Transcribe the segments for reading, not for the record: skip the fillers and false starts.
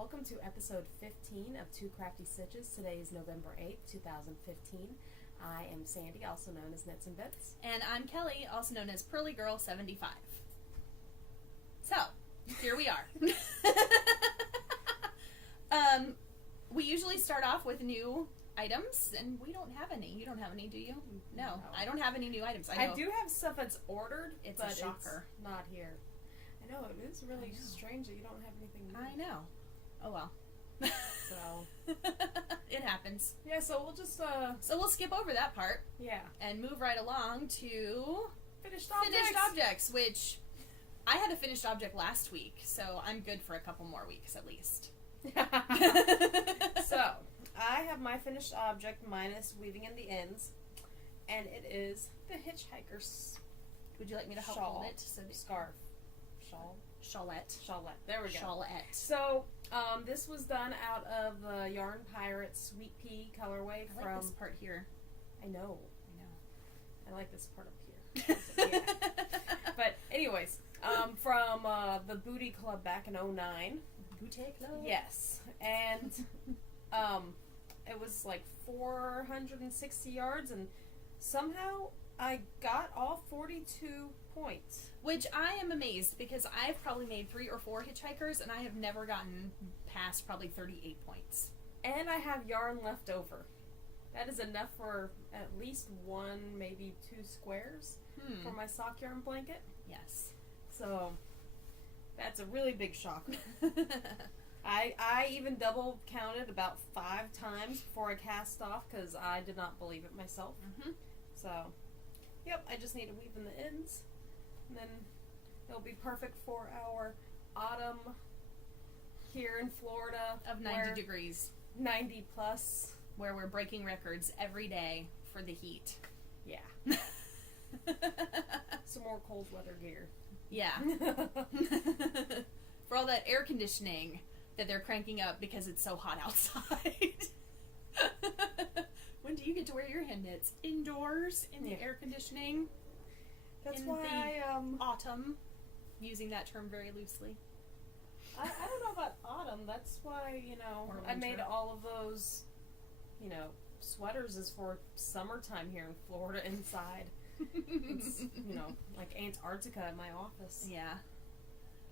welcome to episode 15 of Two Crafty Stitches. Today is November 8th, 2015. I am Sandy, also known as Knits and Bits. And I'm Kelly, also known as Pearly Girl 75. So, here we are. We usually start off with new items, and we don't have any. You don't have any, do you? No. I don't have any new items. I do have stuff that's ordered, It's but a shocker. it's not here. I know, it is really strange that you don't have anything new. I know. Oh well. So, It happens. yeah, so we'll just, So we'll skip over that part yeah. and move right along to Finished objects! finished objects, which I had a finished object last week, so I'm good for a couple more weeks at least. So, I have my finished object minus weaving in the ends, and it is the Hitchhiker's Would you like me to help shawl. hold it? So Scarf. Shawl? Shawlette. Shawlette. There we go. Shawlette. So, this was done out of the Yarn Pirate Sweet Pea colorway I from... like this part here. I know. I I like this part up here. Yeah. But anyways, from the Booty Club back in 09. Boutique Club. Yes. And it was like 460 yards, and somehow I got all 42 points. Which I am amazed because I've probably made 3 or 4 hitchhikers and I have never gotten past probably 38 points. And I have yarn left over. That is enough for at least 1, maybe 2 squares for my sock yarn blanket. Yes. So that's a really big shocker. I even double counted about 5 times before I cast off because I did not believe it myself. Mm-hmm. So, yep, I just need to weave in the ends. And then it'll be perfect for our autumn here in Florida. Of 90 degrees. 90 plus. Where we're breaking records every day for the heat. Yeah. Some more cold weather gear. Yeah. For all that air conditioning that they're cranking up because it's so hot outside. When do you get to wear your hand knits? Indoors in the air conditioning. That's in why autumn, using that term very loosely. I don't know about autumn. That's why, Or I made winter. all of those, sweaters is for summertime here in Florida inside. It's, like Antarctica at my office. Yeah.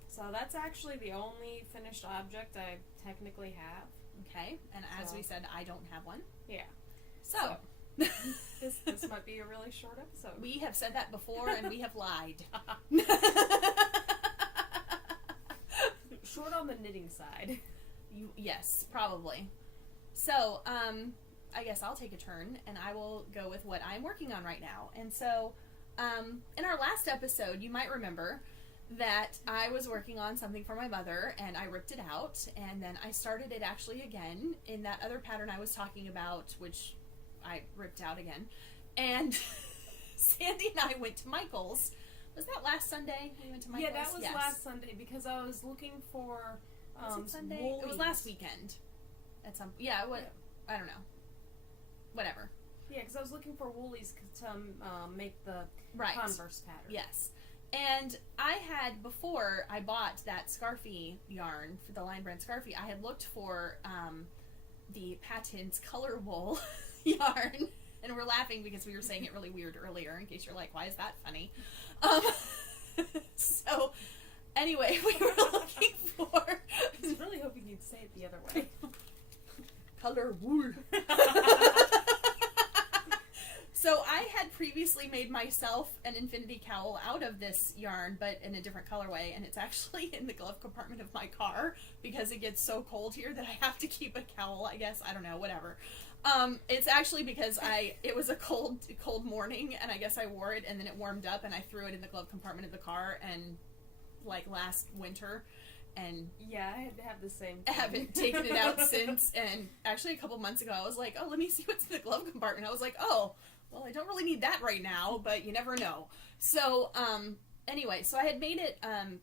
So that's actually the only finished object I technically have. Okay. And as So. we said, I don't have one. Yeah. So. This might be a really short episode. We have said that before and we have lied. Short on the knitting side. Yes, probably. So, I guess I'll take a turn and I will go with what I'm working on right now. And so, in our last episode, you might remember that I was working on something for my mother and I ripped it out and then I started it actually again in that other pattern I was talking about, which I ripped out again. And Sandy and I went to Michael's. Was that last Sunday we went to Michael's? Yeah, that was Yes. last Sunday because I was looking for Was it Sunday? woolies. It was last weekend. At some I don't know. Whatever. Yeah, because I was looking for woolies to make the Right. Converse pattern. Yes. And I had, before I bought that Scarfie yarn, for the Line Brand Scarfie, I had looked for the Patents Color Wool yarn. And we're laughing because we were saying it really weird earlier, in case you're like, why is that funny? So, anyway, we were looking for... I was really hoping you'd say it the other way. Color wool. So I had previously made myself an infinity cowl out of this yarn, but in a different colorway, and it's actually in the glove compartment of my car because it gets so cold here that I have to keep a cowl, I guess. I don't know, whatever. It's actually because it was a cold morning, and I guess I wore it, and then it warmed up, and I threw it in the glove compartment of the car, and like last winter, and Yeah, I had to have the same I thing. haven't taken it out since. And actually a couple months ago I was like, oh, let me see what's in the glove compartment. I was like, oh, well, I don't really need that right now, but you never know. So anyway, so I had made it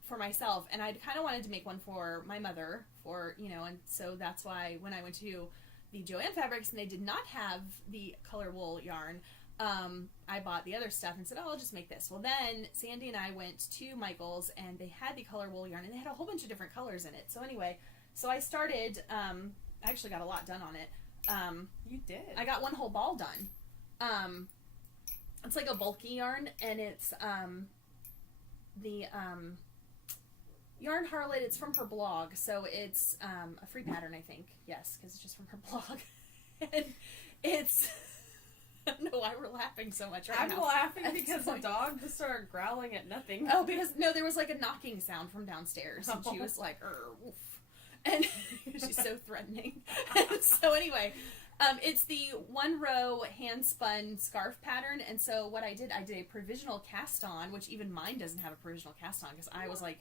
for myself, and I kind of wanted to make one for my mother, and so that's why when I went to the Joann Fabrics and they did not have the color wool yarn, I bought the other stuff and said, oh, I'll just make this. Well, then Sandy and I went to Michael's and they had the color wool yarn and they had a whole bunch of different colors in it. So anyway, So I started, I actually got a lot done on it. You did. I got one whole ball done. It's like a bulky yarn, and it's the Yarn Harlot. It's from her blog, so it's a free pattern, I think. Yes, because it's just from her blog, and it's. I don't know why we're laughing so much right now. I'm laughing because the dog just started growling at nothing. Oh, because no, there was like a knocking sound from downstairs, and she was like, woof. And she's so threatening. So anyway, it's the 1-row hand-spun scarf pattern, and so what I did a provisional cast-on, which even mine doesn't have a provisional cast-on, because I was like,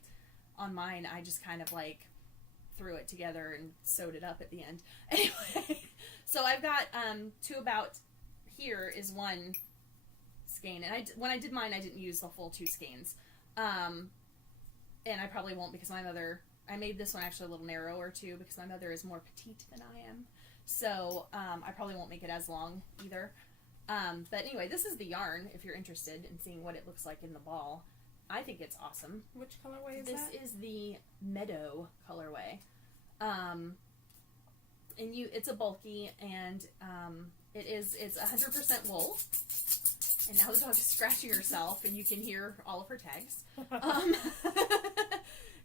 on mine, I just kind of like threw it together and sewed it up at the end. Anyway, so I've got two about here is one skein, and when I did mine, I didn't use the full 2 skeins, and I probably won't because my mother. I made this one actually a little narrower too because my mother is more petite than I am, so I probably won't make it as long either. But anyway, this is the yarn if you're interested in seeing what it looks like in the ball. I think it's awesome. Which colorway is this that? This is the Meadow colorway, and it's a bulky, and it's 100% wool. And now the dog is scratching herself, and you can hear all of her tags.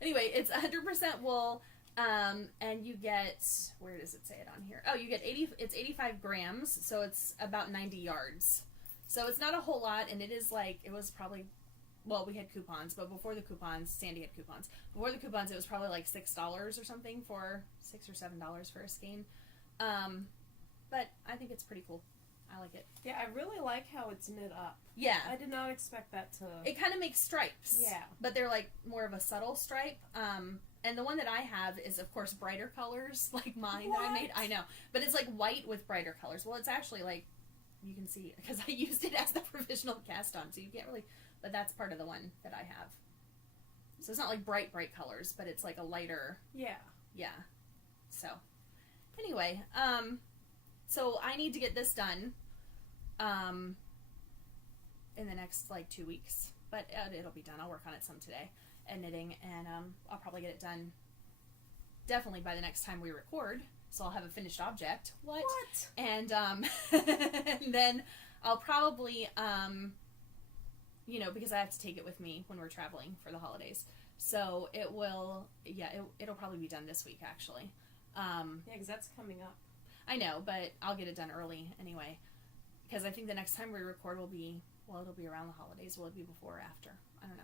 Anyway, it's 100% wool, and you get, where does it say it on here? Oh, you get 85 grams, so it's about 90 yards. So it's not a whole lot, and it is like, it was probably, well, we had coupons, but before the coupons, Sandy had coupons. Before the coupons, it was probably like $6 or something for, $6 or $7 for a skein. But I think it's pretty cool. I like it. Yeah, I really like how it's knit up. Yeah. I did not expect that to... It kind of makes stripes. Yeah. But they're like more of a subtle stripe. And the one that I have is, of course, brighter colors, like mine that I made. I know. But it's like white with brighter colors. Well, it's actually like, you can see, because I used it as the provisional cast on, so you can't really... But that's part of the one that I have. So it's not like bright colors, but it's like a lighter... Yeah. Yeah. So, anyway, so I need to get this done in the next like 2 weeks, but it'll be done. I'll work on it some today and knitting, and I'll probably get it done definitely by the next time we record, so I'll have a finished object. What? And and then I'll probably because I have to take it with me when we're traveling for the holidays, so it'll probably be done this week actually. Yeah, because that's coming up. I know, but I'll get it done early anyway. Because I think the next time we record will be, it'll be around the holidays. Will it be before or after? I don't know.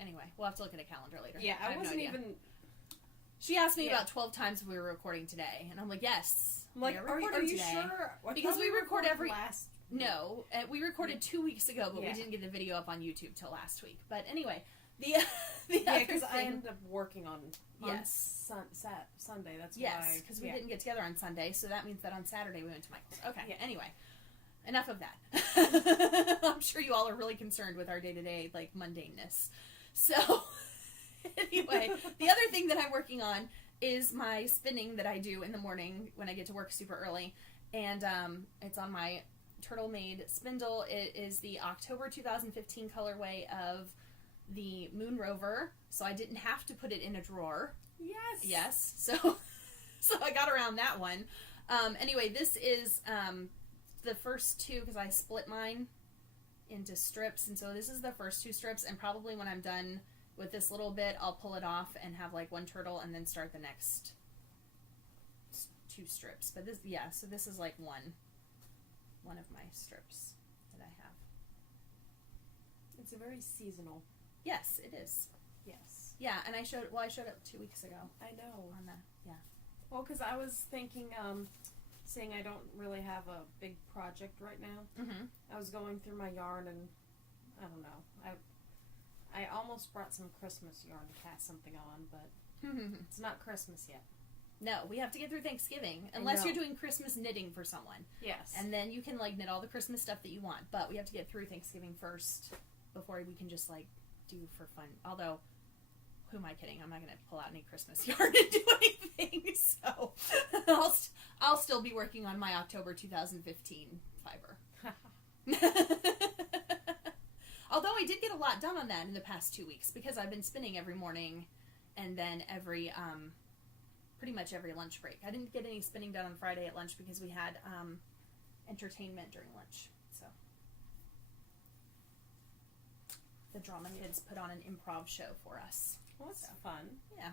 Anyway, we'll have to look at a calendar later. Yeah, I wasn't even... She asked me about 12 times if we were recording today. And I'm like, yes. I'm like, are you today. sure? Because we record every... last... No, we recorded 2 weeks ago, but we didn't get the video up on YouTube till last week. But anyway, yeah, because I ended up working on Sunday. That's why. Because we didn't get together on Sunday, so that means that on Saturday we went to Michael's. Okay. Yeah. Anyway, enough of that. I'm sure you all are really concerned with our day-to-day like mundaneness. So anyway, the other thing that I'm working on is my spinning that I do in the morning when I get to work super early, and it's on my Turtle Made spindle. It is the October 2015 colorway of the Moon Rover, so I didn't have to put it in a drawer. Yes. So I got around that one. Anyway, this is the first two, because I split mine into strips, and so this is the first 2 strips, and probably when I'm done with this little bit, I'll pull it off and have like 1 turtle and then start the next 2 strips. But so this is like one of my strips that I have. It's a very seasonal. Yes, it is. Yes. Yeah, and I showed it 2 weeks ago. I know. On the, yeah. Well, because I was thinking, seeing I don't really have a big project right now. Mm-hmm. I was going through my yarn, and I don't know. I almost brought some Christmas yarn to cast something on, but it's not Christmas yet. No, we have to get through Thanksgiving, unless you're doing Christmas knitting for someone. Yes. And then you can like knit all the Christmas stuff that you want, but we have to get through Thanksgiving first before we can just like do for fun. Although, who am I kidding? I'm not going to pull out any Christmas yarn and do anything, so I'll still be working on my October 2015 fiber. Although I did get a lot done on that in the past 2 weeks, because I've been spinning every morning, and then every pretty much every lunch break. I didn't get any spinning done on Friday at lunch because we had entertainment during lunch. So the drama kids put on an improv show for us. Well, that's fun. Yeah.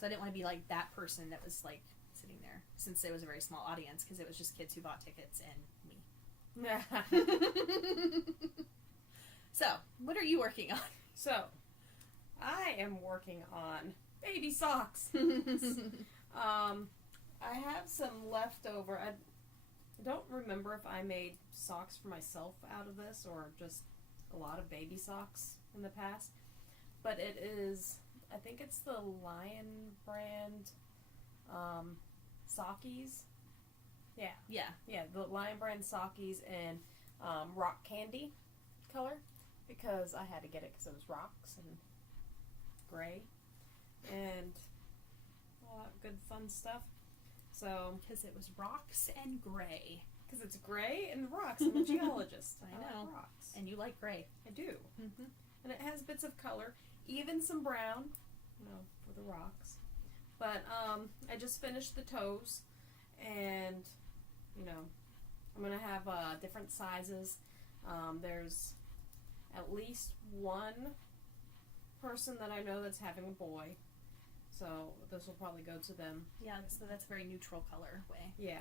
So I didn't want to be like that person that was like sitting there, since it was a very small audience, because it was just kids who bought tickets and me. So, what are you working on? So, I am working on baby socks. I have some leftover. I don't remember if I made socks for myself out of this or just a lot of baby socks in the past. But it is, I think it's the Lion brand Sockies. Yeah, the Lion brand Sockies in rock candy color, because I had to get it because it was rocks and gray and all that good fun stuff. So, Because it was rocks and gray. because it's gray and rocks. I'm a geologist. I know. like rocks. And you like gray. I do. Mm-hmm. And it has bits of color, even some brown, for the rocks. But I just finished the toes, and I'm gonna have different sizes. There's at least one person that I know that's having a boy, so this will probably go to them. Yeah, so that's a very neutral color way. Yeah.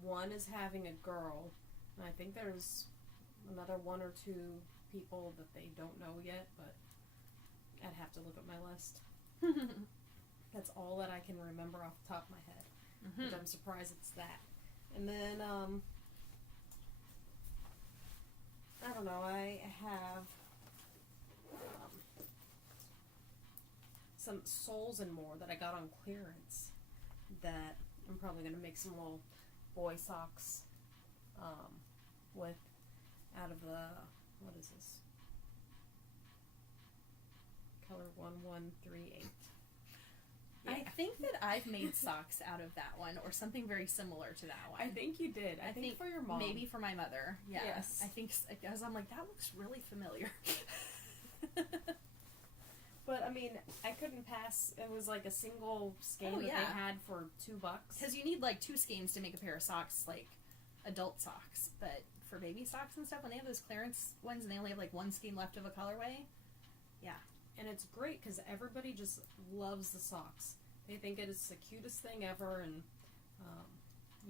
One is having a girl, and I think there's another one or two people that they don't know yet, but I'd have to look at my list. That's all that I can remember off the top of my head, which I'm surprised it's that. And then, I don't know, I have some Souls and More that I got on clearance that I'm probably going to make some little boy socks with out of the, what is this? Color 1138. Yeah. I think that I've made socks out of that one, or something very similar to that one. I think you did. I think for your mom. Maybe for my mother. Yeah. Yes. I think, because I'm like, that looks really familiar. But I mean, I couldn't pass. It was like a single skein that they had for $2. Because you need like 2 skeins to make a pair of socks, like adult socks. But for baby socks and stuff, when they have those clearance ones and they only have like 1 skein left of a colorway, yeah. And it's great because everybody just loves the socks. They think it is the cutest thing ever, and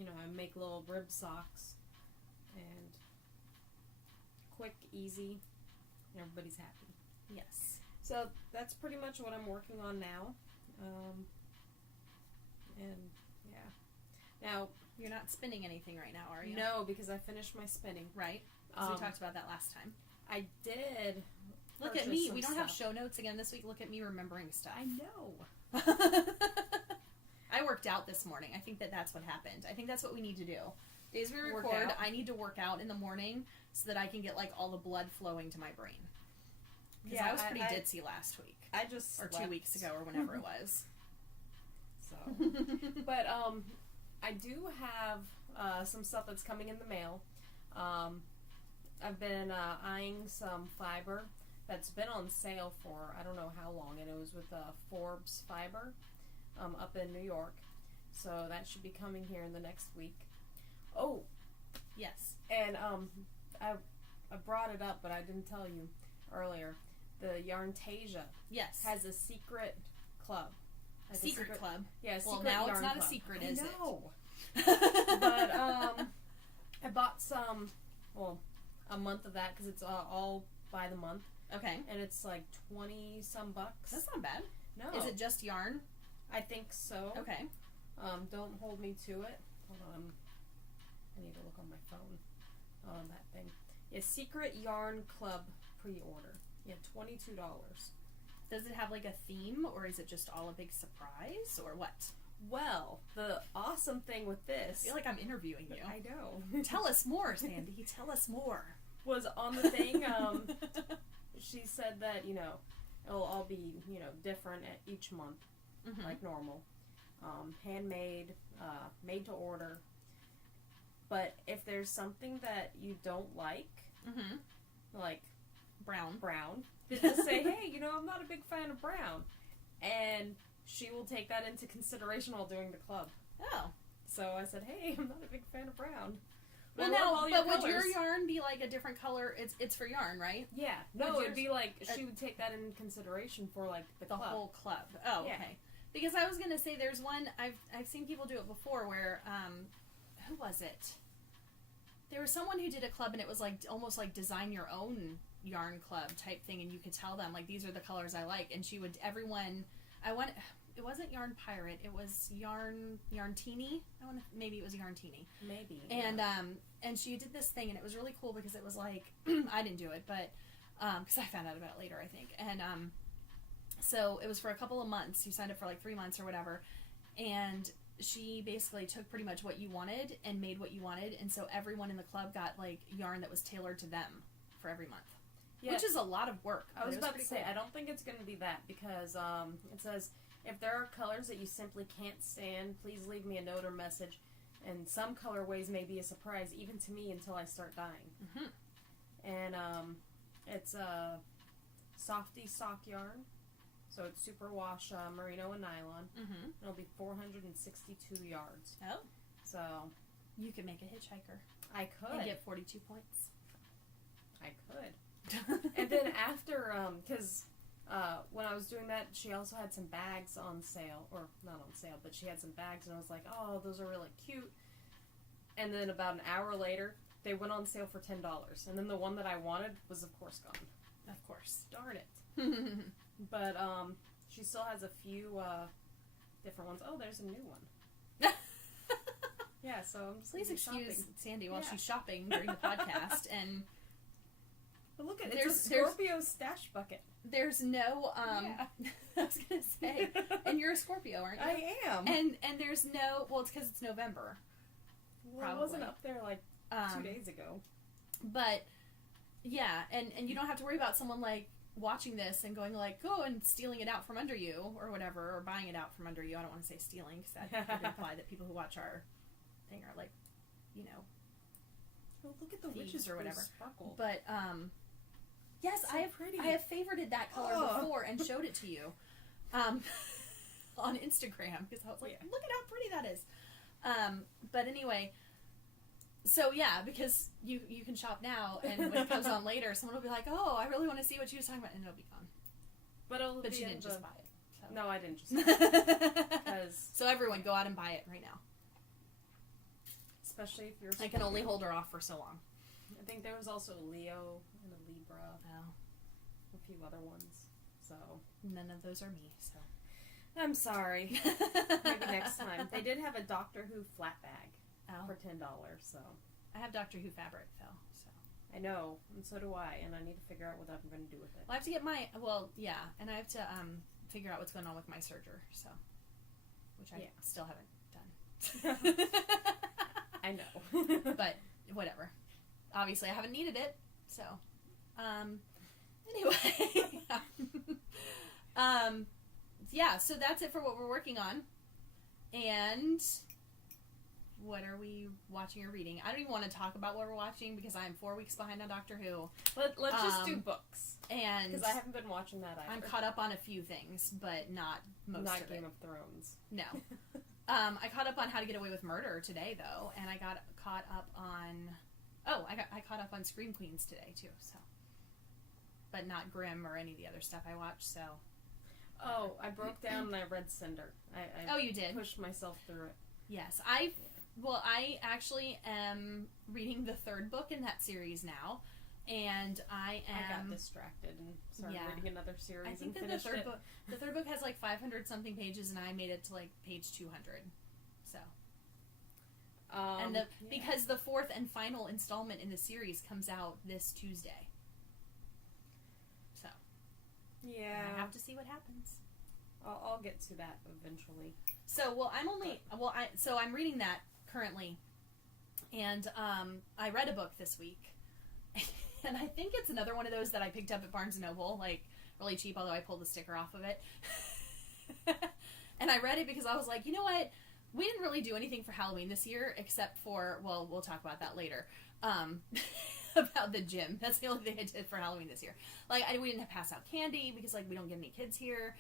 I make little rib socks, and quick, easy, and everybody's happy. Yes. So that's pretty much what I'm working on now. And yeah. Now, you're not spinning anything right now, are you? No, because I finished my spinning. Right. So we talked about that last time. I did. Look at me. We don't have show notes again this week. Look at me remembering stuff. I know. I worked out this morning. I think that's what happened. I think that's what we need to do. Days we record, I need to work out in the morning so that I can get like all the blood flowing to my brain. Because I was pretty ditzy last week. I just or 2 weeks ago, or whenever it was. So, but I do have some stuff that's coming in the mail. I've been eyeing some fiber that's been on sale for I don't know how long, and it was with Forbes Fiber up in New York. So that should be coming here in the next week. Oh, yes. And I brought it up, but I didn't tell you earlier. The Yarntasia has a secret club. Secret club? Yeah, well, secret now yarn it's not club. a secret, is it? No. But I bought some, a month of that because it's all by the month. Okay. And it's like 20-some bucks. That's not bad. No. Is it just yarn? I think so. Okay. Don't hold me to it. Hold on. I need to look on my phone. On that thing. Yeah, Secret Yarn Club pre-order. Yeah, $22. Does it have like a theme, or is it just all a big surprise, or what? Well, the awesome thing with this... I feel like I'm interviewing you. I know. Tell us more, Sandy. Tell us more. Was on the thing, she said that, it'll all be, different at each month, like normal. Handmade, made to order. But if there's something that you don't like, like brown, then just say, hey, I'm not a big fan of brown. And she will take that into consideration while doing the club. Oh. So I said, hey, I'm not a big fan of brown. Well, I now, love all your but would your colors. yarn be like a different color? It's for yarn, right? Yeah. No, Would it'd yours- be like, she would take that into consideration for, like, the The club. whole club. Oh, Yeah. okay. Because I was gonna say there's one I've seen people do it before where who was it? There was someone who did a club and it was like almost like design your own yarn club type thing, and you could tell them like these are the colors I like, and it wasn't Yarn Pirate, it was Yarntini. Maybe it was Yarntini. Maybe. And she did this thing and it was really cool because it was like I didn't do it, but because I found out about it later, I think. And so it was for a couple of months. You signed up for like 3 months or whatever, and she basically took pretty much what you wanted and made what you wanted, and so everyone in the club got like yarn that was tailored to them for every month. Yeah. Which is a lot of work. I was but it about to pretty say, cool. I don't think it's going to be that because it says, if there are colors that you simply can't stand, please leave me a note or message. And some colorways may be a surprise even to me until I start dyeing. Mhm. And it's a softy sock yarn. So it's superwash merino and nylon. Mhm. It'll be 462 yards. Oh, So you could make a hitchhiker I could. and get 42 points. I could. And then after, because when I was doing that, she also had some bags on sale, or not on sale, but she had some bags, and I was like, oh, those are really cute. And then about an hour later, they went on sale for $10, and then the one that I wanted was, of course, gone. Of course. Darn it. But she still has a few different ones. Oh, there's a new one. Yeah, so I'm just Please gonna be excuse shopping. Sandy while Yeah. she's shopping during the podcast, and But look at it, There's- it's a Scorpio stash bucket. there's no Yeah. I was gonna say, and you're a Scorpio, aren't you? I am. And there's no, well, it's because it's November. Well, it wasn't probably. up there like 2 Um, days ago. But yeah, and you don't have to worry about someone like watching this and going like, go and stealing it out from under you or whatever, or buying it out from under you. I don't want to say stealing because that would imply that people who watch our thing are like, you know. Oh, look at the thieves witches or whatever. Sparkle. But yes, So I have pretty. I have favorited that color Oh. before and showed it to you, on Instagram because I was like, Yeah. look at how pretty that is. But anyway, so yeah, because you can shop now, and when it comes on later, someone will be like, oh, I really want to see what she was talking about, and it'll be gone. But it'll But be you in didn't the... just buy it. So. No, I didn't just buy it. Because, So everyone, go out and buy it right now. especially if you're... I can only hold her off for so long. I think there was also a Leo and a Libra, Oh, a few other ones. So, none of those are me. So I'm sorry. Maybe next time. They did have a Doctor Who flat bag Oh. for $10, so... I have Doctor Who fabric though. So I know, and so do I, and I need to figure out what I'm going to do with it. well, I have to get my and I have to figure out what's going on with my serger. So which I Yeah. still haven't done. I know. But whatever. Obviously, I haven't needed it. So, anyway, yeah. So that's it for what we're working on. And what are we watching or reading? I don't even want to talk about what we're watching because I'm 4 weeks behind on Doctor Who, Let's just do books, and because I haven't been watching that either. I'm caught up on a few things, but not most Not of Game it. of Thrones. No. I caught up on How to Get Away with Murder today, though, and I got caught up on. Oh, I caught up on Scream Queens today too. So, but not Grimm or any of the other stuff I watched. So. Oh, I broke down and I read Cinder. I Oh, you did? pushed myself through it. Yes, I actually am reading the third book in that series now, and I got am. distracted and started Yeah. reading another series I think and that finished it. the third book has like 500 something pages, and I made it to like page 200. So. And yeah. because the fourth and final installment in the series comes out this Tuesday. So Yeah, I have to see what happens. I'll get to that eventually. So I'm reading that currently, and I read a book this week, and I think it's another one of those that I picked up at Barnes & Noble, like really cheap, although I pulled the sticker off of it. And I read it because I was like, you know what? We didn't really do anything for Halloween this year, except for, well, we'll talk about that later, about the gym. That's the only thing I did for Halloween this year. Like, we didn't pass out candy because, like, we don't get any kids here.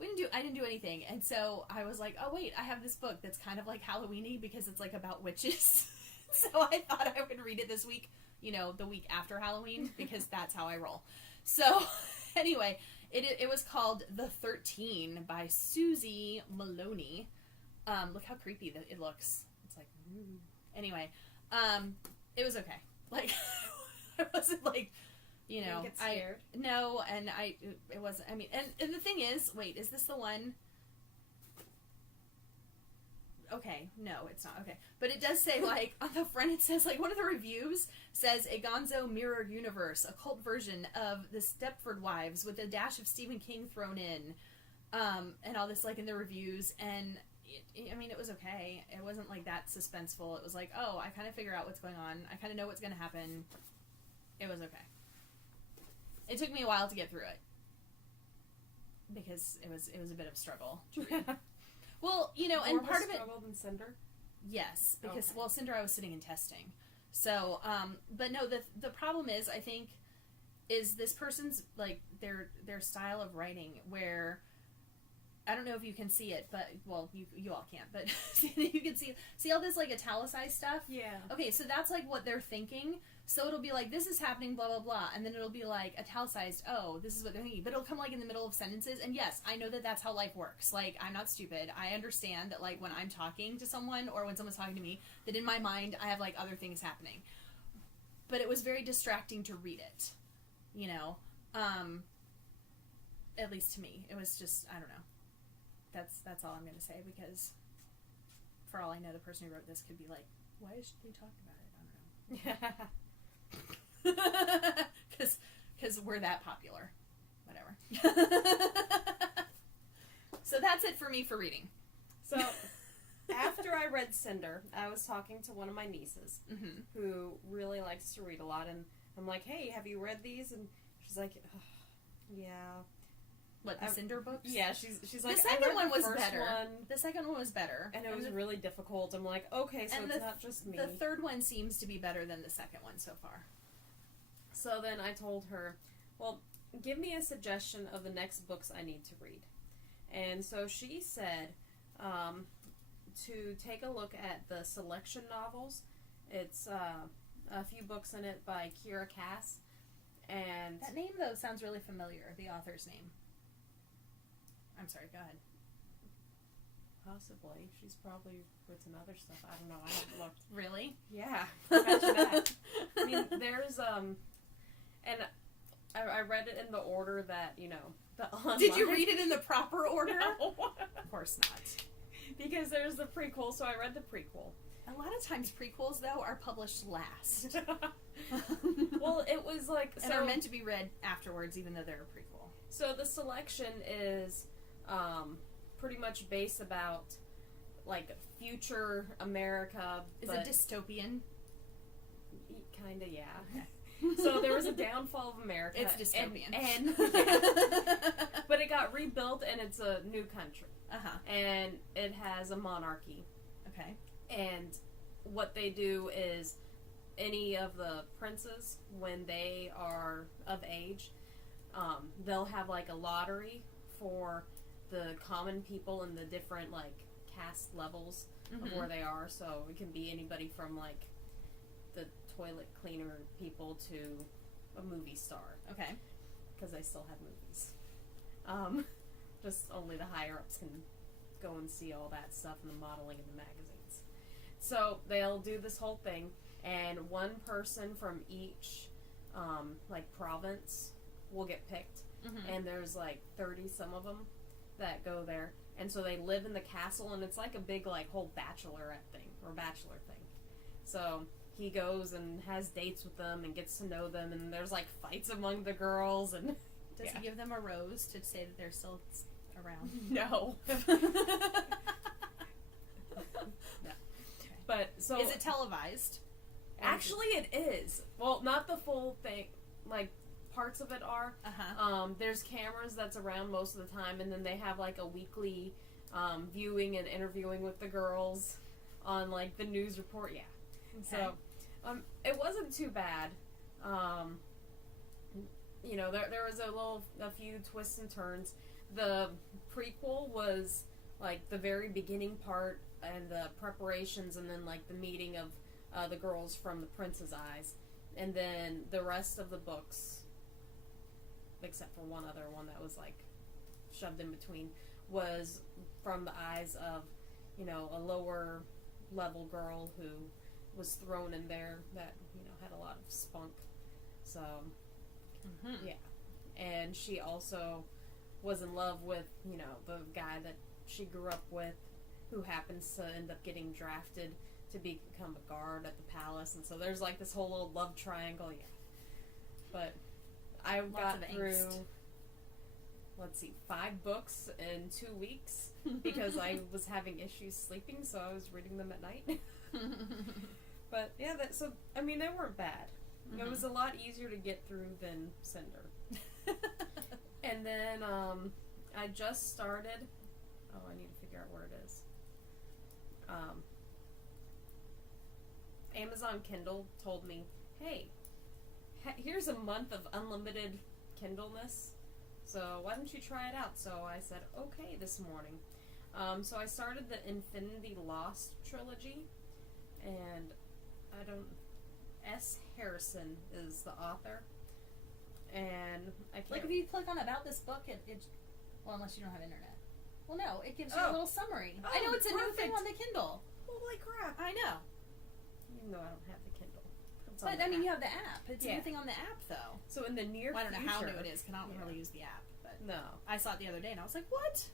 I didn't do anything. And so I was like, oh wait, I have this book that's kind of like Halloween-y because it's like about witches. So I thought I would read it this week, the week after Halloween, because that's how I roll. So anyway, it was called The 13 by Susie Maloney. Look how creepy that it looks. It's like, ooh. Anyway, it was okay. Like, I wasn't like, You didn't get scared? No, and it wasn't, and the thing is, wait, is this the one? Okay, no, it's not. Okay. But it does say, like, on the front it says, like, one of the reviews says, a gonzo mirror universe, a cult version of the Stepford Wives with a dash of Stephen King thrown in, and all this, like, in the reviews, and, it was okay. It wasn't, like, that suspenseful. It was like, oh, I kind of figure out what's going on. I kind of know what's going to happen. It was okay. It took me a while to get through it. Because it was a bit of a struggle to read. Well, and part of it... struggle than Cinder? Yes, because, Okay. Cinder I was sitting and testing. So, but no, the problem is, I think, is this person's, like, their style of writing, where, I don't know if you can see it, but, well, you all can't, but you can see all this, like, italicized stuff? Yeah. Okay, so that's, like, what they're thinking. So it'll be like, this is happening, blah, blah, blah, and then it'll be, like, italicized, oh, this is what they're thinking. But it'll come, like, in the middle of sentences, and yes, I know that that's how life works. Like, I'm not stupid. I understand that, like, when I'm talking to someone, or when someone's talking to me, that in my mind, I have, like, other things happening. But it was very distracting to read it, at least to me. It was just, I don't know. That's all I'm going to say, because for all I know, the person who wrote this could be like, why is they talking about it? I don't know. Because we're that popular. Whatever. So that's it for me for reading. So, after I read Cinder, I was talking to one of my nieces, Mm-hmm. who really likes to read a lot, and I'm like, hey, have you read these? And she's like, yeah. What, the Cinder books? Yeah, she's like, The I second read one the was first better. one, The second one was better. and it was really difficult. I'm like, okay, so and it's not just me. The third one seems to be better than the second one so far. So then I told her, well, give me a suggestion of the next books I need to read. And so she said to take a look at the selection novels. It's a few books in it by Kira Cass. And That name, though, sounds really familiar, the author's name. I'm sorry, go ahead. possibly. She's probably written other stuff. I don't know. I haven't looked. Really? Yeah. I bet you that. I mean, there's, and I read it in the order that, the online. Did you read it in the proper order? No. Of course not. Because there's the prequel, so I read the prequel. A lot of times prequels, though, are published last. Well, it was like... and are meant to be read afterwards, even though they're a prequel. So the selection is pretty much based about, like, future America. Is it dystopian? Kinda, yeah. Okay. So there was a downfall of America. It's dystopian. And but it got rebuilt, and it's a new country. Uh-huh. And it has a monarchy. Okay. And what they do is any of the princes, when they are of age, they'll have like a lottery for the common people in the different like caste levels of where they are. So it can be anybody from like the toilet cleaner people to a movie star. Okay. Because they still have movies. Just only the higher ups can go and see all that stuff in the modeling and the magazines. So they'll do this whole thing, and one person from each like province will get picked, and there's like 30 some of them that go there, and so they live in the castle, and it's like a big like whole bachelorette thing or bachelor thing. So he goes and has dates with them and gets to know them, and there's like fights among the girls, and Does he give them a rose to say that they're still around? no. No. But so Is it televised? actually it is. Well, not the full thing. Like parts of it are. Uh-huh. There's cameras that's around most of the time, and then they have like a weekly viewing and interviewing with the girls on like the news report. Yeah. Okay. So it wasn't too bad. There was a few twists and turns. The prequel was like the very beginning part and the preparations, and then like the meeting of the girls from the Prince's Eyes, and then the rest of the books, except for one other one that was like shoved in between, was from the eyes of, you know, a lower level girl who was thrown in there that, you know, had a lot of spunk. So, yeah. And she also was in love with, you know, the guy that she grew up with, who happens to end up getting drafted to become a guard at the palace. And so there's like this whole little love triangle, yeah. But I got through, let's see, 5 books in 2 weeks because I was having issues sleeping, so I was reading them at night. But yeah, so I mean, they weren't bad. It was a lot easier to get through than Cinder. And then I just started. Oh, I need to figure out where it is. Amazon Kindle told me, hey, here's a month of unlimited Kindleness, so why don't you try it out? So I said, okay, this morning. So I started the Infinity Lost trilogy, and S. Harrison is the author, and I can't... Like, if you click on About This Book, well, unless you don't have internet. Well, no, it gives you a little summary. I know it's a new thing on the Kindle. Holy crap. I know. Even though I don't have the Kindle. But, I mean, you have the app. It's a new thing on the app, though. So in the near well, I don't know how future, new it is, because I don't really use the app. But no. I saw it the other day, and I was like, what?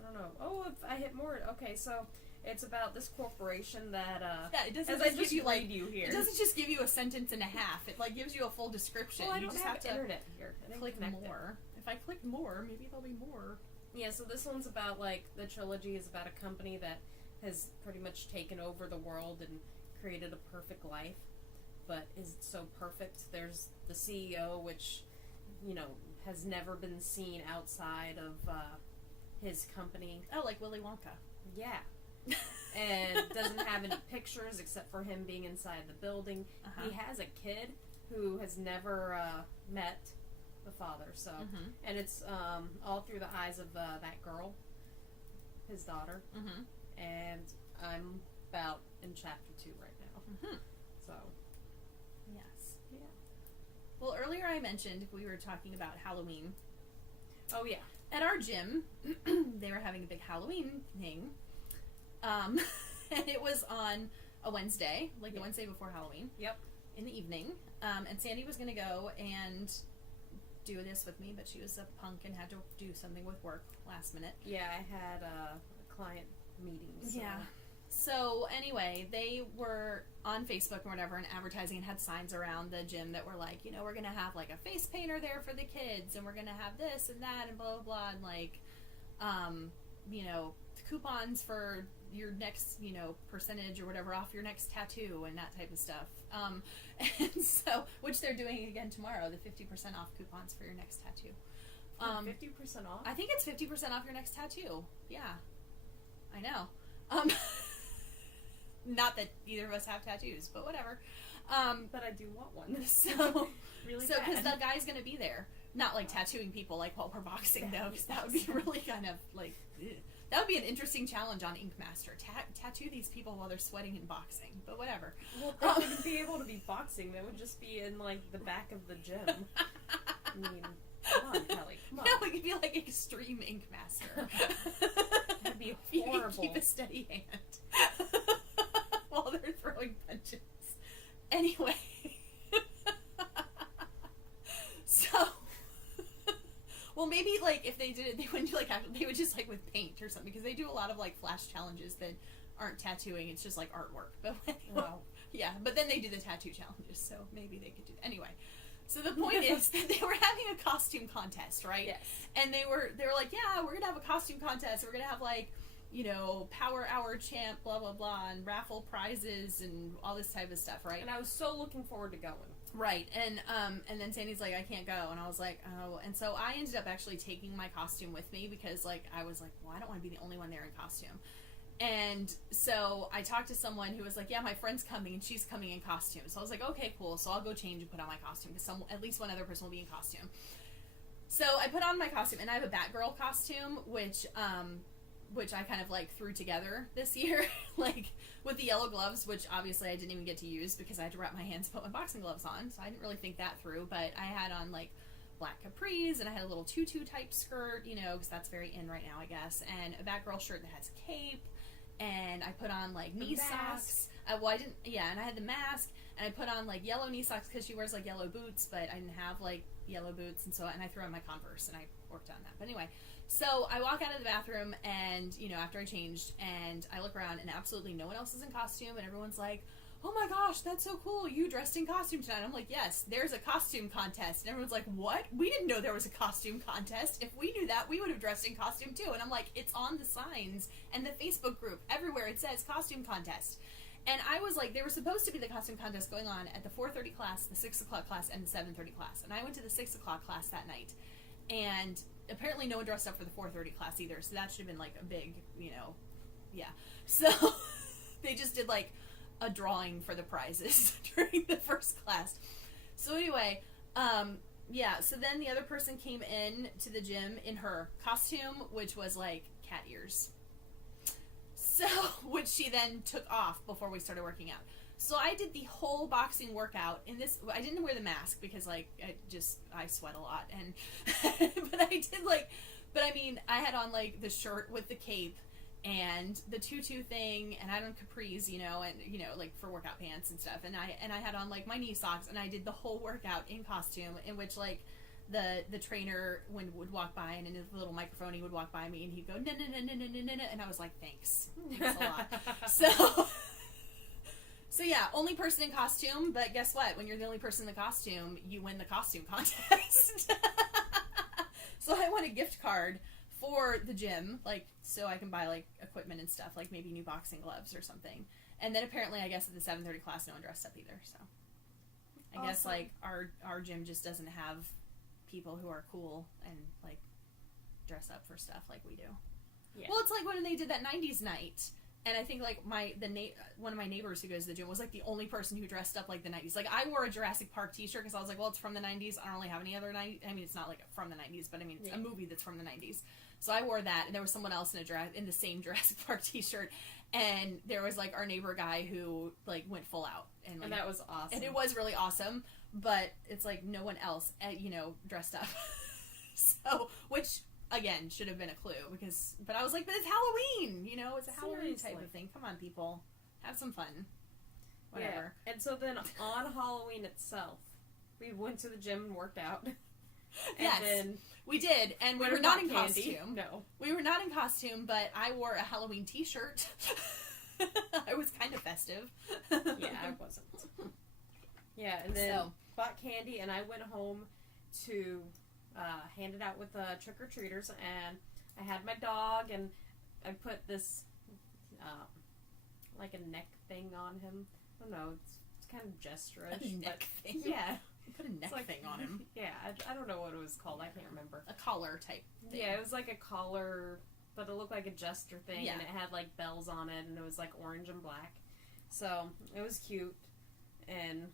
I don't know. Oh, if I hit more... Okay, so it's about this corporation that... yeah, it doesn't just give you, like... It doesn't just give you a sentence and a half. It, like, gives you a full description. Well, I you don't just have to internet here. Click more. If I click more, maybe there'll be more. Yeah, so this one's about, like, the trilogy is about a company that has pretty much taken over the world and created a perfect life. But is it so perfect? There's the CEO, which, you know, has never been seen outside of his company. Oh, like Willy Wonka. Yeah. And doesn't have any pictures except for him being inside the building. He has a kid who has never met the father, so and it's all through the eyes of that girl, his daughter, and I'm about in chapter 2 right now. So yes, yeah. Well, earlier I mentioned we were talking about Halloween. Oh yeah, at our gym they were having a big Halloween thing, and it was on a Wednesday, like the Wednesday before Halloween. Yep. In the evening, and Sandy was going to go and do this with me, but she was a punk and had to do something with work last minute. Yeah, I had a client meeting. So. Yeah. So anyway, they were on Facebook or whatever and advertising and had signs around the gym that were like, you know, we're going to have like a face painter there for the kids, and we're going to have this and that and blah, blah, blah, and like, you know, coupons for your next, you know, percentage or whatever off your next tattoo and that type of stuff. And so, which they're doing again tomorrow, the 50% off coupons for your next tattoo. 50% off? I think it's 50% off your next tattoo. Yeah. I know. Not that either of us have tattoos, but whatever. But I do want one. So, really so because the guy's going to be there. Not like tattooing people like while we're boxing, though, because that would be really kind of like... Ugh. That would be an interesting challenge on Ink Master. Tattoo these people while they're sweating and boxing, but whatever. Well, they wouldn't be able to be boxing. They would just be in, like, the back of the gym. I mean, come on, Kelly, come on. No, it could be like Extreme Ink Master. That'd be You horrible. can keep a steady hand while they're throwing punches. Anyway. So... Well, maybe, like, if they did it, they wouldn't do, like, they would just, like, with paint or something, because they do a lot of, like, flash challenges that aren't tattooing, it's just, like, artwork. But yeah, but then they do the tattoo challenges, so maybe they could do that. Anyway, so the point is that they were having a costume contest, right? Yes. And they were like, yeah, we're going to have a costume contest, we're going to have, like, you know, Power Hour champ, blah, blah, blah, and raffle prizes and all this type of stuff, right? And I was so looking forward to going. Right, and then Sandy's like, I can't go, and I was like, oh, and so I ended up actually taking my costume with me, because, like, I was like, well, I don't want to be the only one there in costume, and so I talked to someone who was like, yeah, my friend's coming, and she's coming in costume, so I was like, okay, cool, so I'll go change and put on my costume, because at least one other person will be in costume. So I put on my costume, and I have a Batgirl costume, which I kind of like threw together this year, like with the yellow gloves, which obviously I didn't even get to use because I had to wrap my hands and put my boxing gloves on, so I didn't really think that through. But I had on like black capris, and I had a little tutu type skirt, you know, because that's very in right now, I guess, and a Batgirl shirt that has a cape, and I put on like knee socks. And I had the mask, and I put on like yellow knee socks because she wears like yellow boots, but I didn't have like yellow boots, and I threw on my Converse, and I worked on that. But anyway, so I walk out of the bathroom, and you know, after I changed, and I look around, and absolutely no one else is in costume, and everyone's like, "Oh my gosh, that's so cool! You dressed in costume tonight." I'm like, "Yes, there's a costume contest," and everyone's like, "What? We didn't know there was a costume contest. If we knew that, we would have dressed in costume too." And I'm like, "It's on the signs and the Facebook group everywhere. It says costume contest." And I was like, there was supposed to be the costume contest going on at the 4:30 class, the 6 o'clock class, and the 7:30 class. And I went to the 6 o'clock class that night. And apparently no one dressed up for the 4:30 class either. So that should have been like a big, you know, yeah. So they just did like a drawing for the prizes during the first class. So anyway, yeah, so then the other person came in to the gym in her costume, which was like cat ears. So, which she then took off before we started working out. So I did the whole boxing workout in this. I didn't wear the mask because like I sweat a lot, and but I mean I had on like the shirt with the cape and the tutu thing, and I had on capris, you know, and you know, like for workout pants and stuff, and I had on like my knee socks, and I did the whole workout in costume, in which like the trainer would walk by, and in his little microphone he would walk by me, and he'd go no, and I was like, thanks a lot. So yeah, only person in costume, but guess what? When you're the only person in the costume, you win the costume contest. So I won a gift card for the gym, like, so I can buy like equipment and stuff, like maybe new boxing gloves or something. And then apparently, I guess at the 7:30 class, no one dressed up either. So I guess like our gym just doesn't have people who are cool and like dress up for stuff like we do. Yeah. Well, it's like when they did that 90s night, and I think like one of my neighbors who goes to the gym was like the only person who dressed up like the 90s. Like I wore a Jurassic Park t-shirt because I was like, well, it's from the 90s. I don't really have any other 90s. I mean, it's not like from the 90s, but I mean, it's a movie that's from the 90s. So I wore that, and there was someone else in the same Jurassic Park t-shirt, and there was like our neighbor guy who like went full out, and that was awesome. And it was really awesome. But it's like no one else, you know, dressed up. So, which again should have been a clue but I was like, but it's Halloween, you know, it's a Halloween type of thing. Come on, people, have some fun. Whatever. Yeah. And so then on Halloween itself, we went to the gym and worked out. And yes, then we did, and we were not in costume. No, we were not in costume, but I wore a Halloween t-shirt. I was kind of festive. Yeah, I wasn't. Yeah, and then bought candy, and I went home to hand it out with the trick-or-treaters, and I had my dog, and I put this, like a neck thing on him. I don't know, it's kind of gesture-ish. A neck thing? Yeah. You put a neck thing on him. Yeah, I don't know what it was called, I can't remember. A collar type thing. Yeah, it was like a collar, but it looked like a jester thing, and it had like bells on it, and it was like orange and black. So, it was cute, and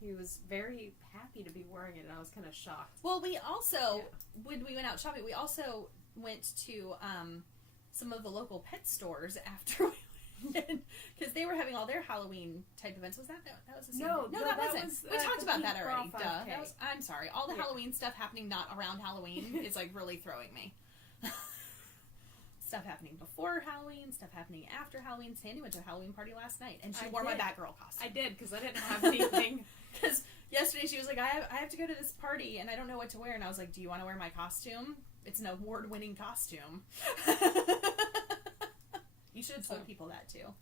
he was very happy to be wearing it, and I was kind of shocked. Well, we also, when we went out shopping, we also went to some of the local pet stores after we went, because they were having all their Halloween type events. Was that was the same? No, that wasn't. We talked about that already. Duh. I'm sorry. All the Halloween stuff happening not around Halloween is like really throwing me. Stuff happening before Halloween, stuff happening after Halloween. Sandy went to a Halloween party last night, and she wore my Batgirl costume. I did, because I didn't have anything. Because yesterday she was like, I have to go to this party, and I don't know what to wear. And I was like, do you want to wear my costume? It's an award-winning costume. You should have told people that, too.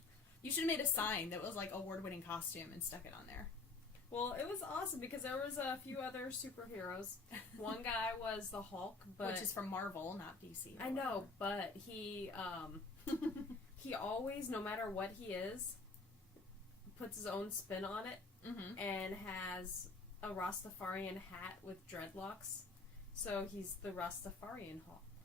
You should have made a sign that was like award-winning costume and stuck it on there. Well, it was awesome because there was a few other superheroes. One guy was the Hulk, which is from Marvel, not DC. I know, but he always, no matter what he is, puts his own spin on it, and has a Rastafarian hat with dreadlocks. So he's the Rastafarian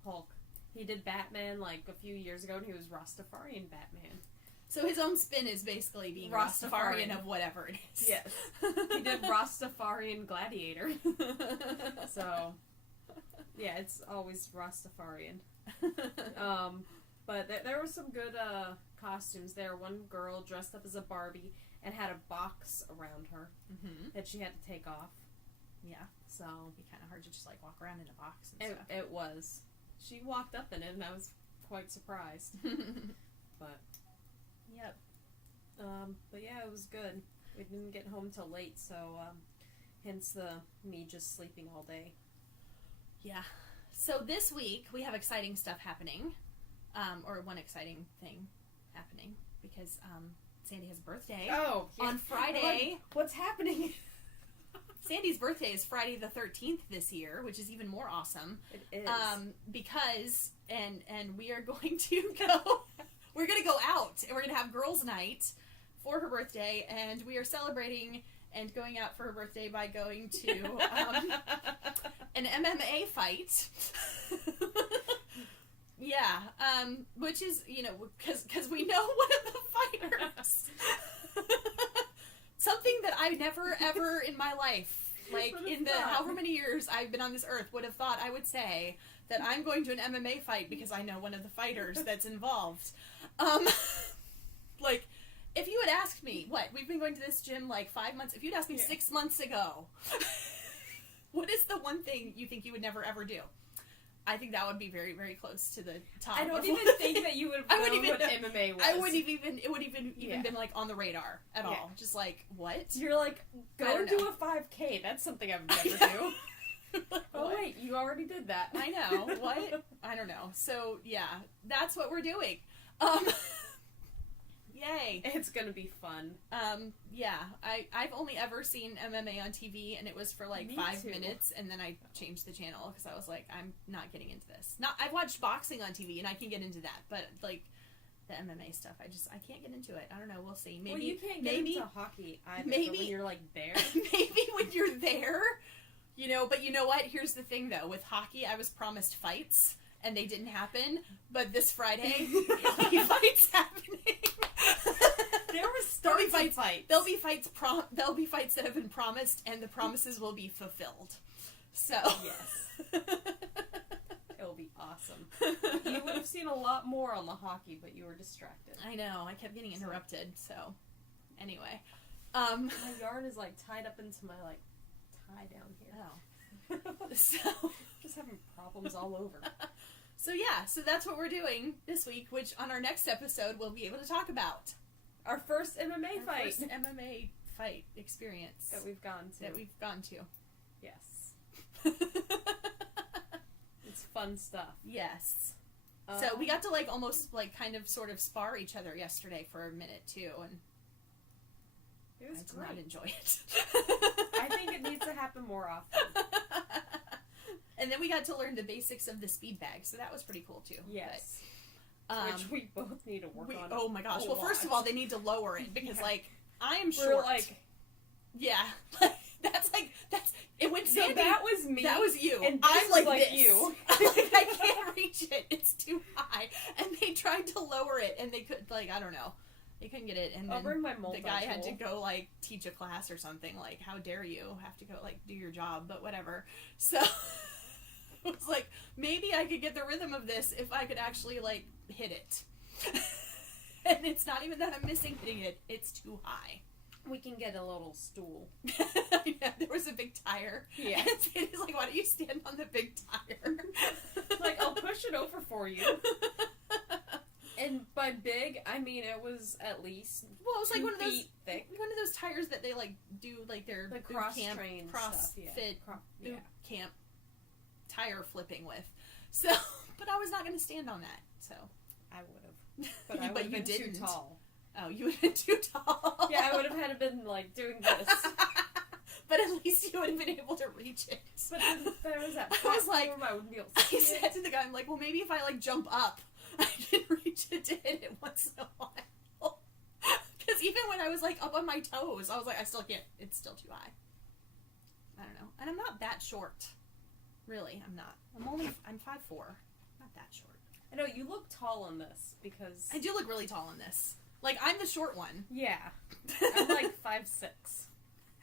Hulk. He did Batman like a few years ago, and he was Rastafarian Batman. So his own spin is basically being Rastafarian of whatever it is. Yes. He did Rastafarian Gladiator. So, Yeah, it's always Rastafarian. But there were some good costumes there. One girl dressed up as a Barbie and had a box around her that she had to take off. Yeah. So It'd be kind of hard to just like walk around in a box and stuff. it was. She walked up in it, and I was quite surprised. But Yep. but yeah, it was good. We didn't get home till late, so hence me just sleeping all day. Yeah. So this week we have exciting stuff happening, or one exciting thing happening because Sandy has a birthday on Friday. What's happening? Sandy's birthday is Friday the 13th this year, which is even more awesome. It is. Because we are going to go. We're going to go out and we're going to have girls' night for her birthday, and we are celebrating and going out for her birthday by going to an MMA fight. Yeah, which is, because we know one of the fighters. Something that I never, ever in my life, like in the however many years I've been on this earth, would have thought I would say that I'm going to an MMA fight because I know one of the fighters that's involved. Like, if you had asked me, we've been going to this gym like 5 months, if you'd asked me 6 months ago, what is the one thing you think you would never ever do? I think that would be very, very close to the top. I don't even think that you would have known what MMA was. I wouldn't even, it would even been like on the radar at all. Just like, what? You're like, go do a 5K. That's something I would never do. Oh wait, you already did that. I know. What? I don't know. So yeah, that's what we're doing. Yay. It's gonna be fun. Yeah, I've only ever seen MMA on TV, and it was for like Me 5 too. minutes, and then I changed the channel because I was like, I'm not getting into this. I've watched boxing on TV, and I can get into that, but like the MMA stuff, I can't get into it. I don't know. We'll see. Maybe you can't get into hockey either. maybe but when you're like there. maybe when you're there, But you know what? Here's the thing, though. With hockey, I was promised fights, and they didn't happen. But this Friday, there'll be fights happening. There was fights. There'll be fights. There'll be fights that have been promised, and the promises will be fulfilled. So yes, it'll be awesome. You would have seen a lot more on the hockey, but you were distracted. I know. I kept getting interrupted. So anyway, my yarn is like tied up into my like tie down here. Oh, so just having problems all over. So yeah, so that's what we're doing this week, which on our next episode we'll be able to talk about. Our first MMA fight. First MMA fight experience that we've gone to. Yes. It's fun stuff. Yes. So we got to like almost like kind of sort of spar each other yesterday for a minute too, and it was I did great. not enjoy it. I think it needs to happen more often. And then we got to learn the basics of the speed bag, so that was pretty cool too. Yes. But, which we both need to work on. Oh my gosh. Well, first of all, they need to lower it because, like, I am We're short. Yeah. That's it went Sandy. So that was me. That was you. And I'm like this. you. I can't reach it. It's too high. And they tried to lower it, and they could, like, I don't know. They couldn't get it, and I'll then bring my the guy had to go, like, teach a class or something. Like, how dare you have to go, like, do your job, but whatever. So I was like, maybe I could get the rhythm of this if I could actually, like, hit it. And it's not even that I'm missing hitting it, it's too high. We can get a little stool. Yeah, there was a big tire. Yeah. And Sandy's like, why don't you stand on the big tire? Like, I'll push it over for you. And by big, I mean it was at least well, it was like 2 one of those feet thick. one of those tires that they like do like their The boot camp, cross-train cross stuff, yeah. fit Yeah. boot camp tire flipping with. So, but I was not going to stand on that. So I would have, but I But would have you been didn't. too tall. Oh, you would have been too tall. Yeah, I would have had to been like doing this. But at least you would have been able to reach it. But then there was that I was like, platform, I wouldn't be able to I see said it. to the guy, I'm like, well, maybe if I like jump up, I can reach it to hit it once in a while. Because even when I was like up on my toes, I was like, I still can't. It's still too high. I don't know. And I'm not that short. Really, I'm not. I'm 5'4". Not that short. I know, you look tall on this because... I do look really tall in this. Like, I'm the short one. Yeah. I'm like 5'6".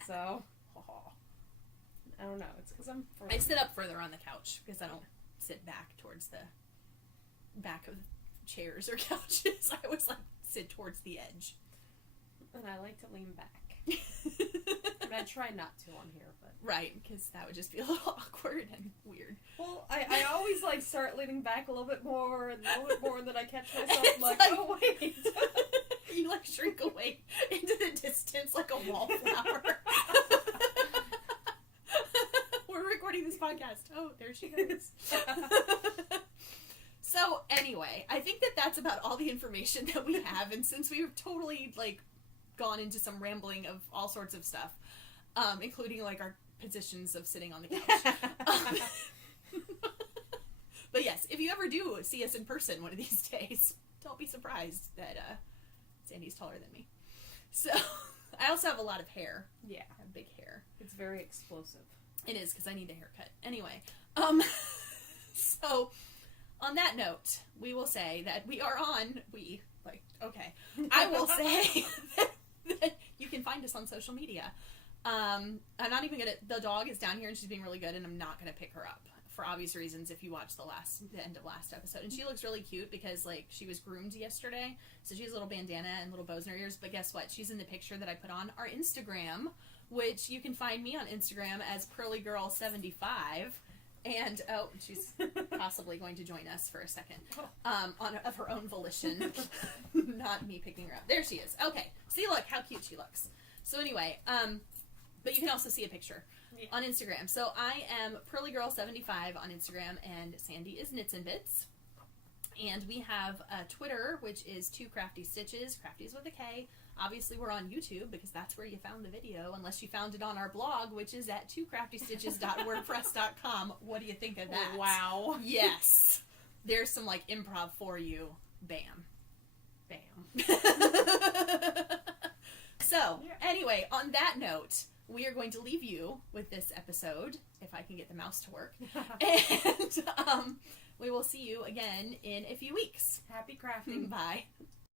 So... I don't know. It's because I'm. I sit up further on the couch because I don't sit back towards the back of chairs or couches. I always like sit towards the edge. And I like to lean back. And I try not to on here, but Right, because that would just be a little awkward and weird. well, I always like start leaning back a little bit more and a little bit more, and then I catch myself It's like, like- oh wait. You like shrink away into the distance like a wallflower. We're recording this podcast. Oh, there she goes. So anyway, I think that that's about all the information that we have, and since we've totally like gone into some rambling of all sorts of stuff, including like our positions of sitting on the couch. But yes, if you ever do see us in person one of these days, don't be surprised that Sandy's taller than me. So I also have a lot of hair. Yeah, I have big hair. it's very explosive. It is because I need a haircut. Anyway, so on that note, we will say that we are on. I will say that you can find us on social media. I'm not even gonna. The dog is down here and she's being really good, and I'm not gonna pick her up for obvious reasons. If you watched the end of last episode, and she looks really cute because like she was groomed yesterday, so she has a little bandana and little bows in her ears. But guess what? She's in the picture that I put on our Instagram, which you can find me on Instagram as PearlyGirl75. And she's possibly going to join us for a second, of her own volition, not me picking her up. There she is. Okay, see, look how cute she looks. So anyway, but you can also see a picture on Instagram. So I am PearlyGirl75 on Instagram, and Sandy is Knits and Bits. And we have a Twitter, which is 2 Crafty Stitches. Crafty is with a K. Obviously, we're on YouTube because that's where you found the video, unless you found it on our blog, which is at 2craftystitches.wordpress.com. What do you think of that? Wow. Yes. There's some, like, improv for you. Bam. Bam. So, Yeah. anyway, on that note, we are going to leave you with this episode, if I can get the mouse to work. And we will see you again in a few weeks. Happy crafting. Bye.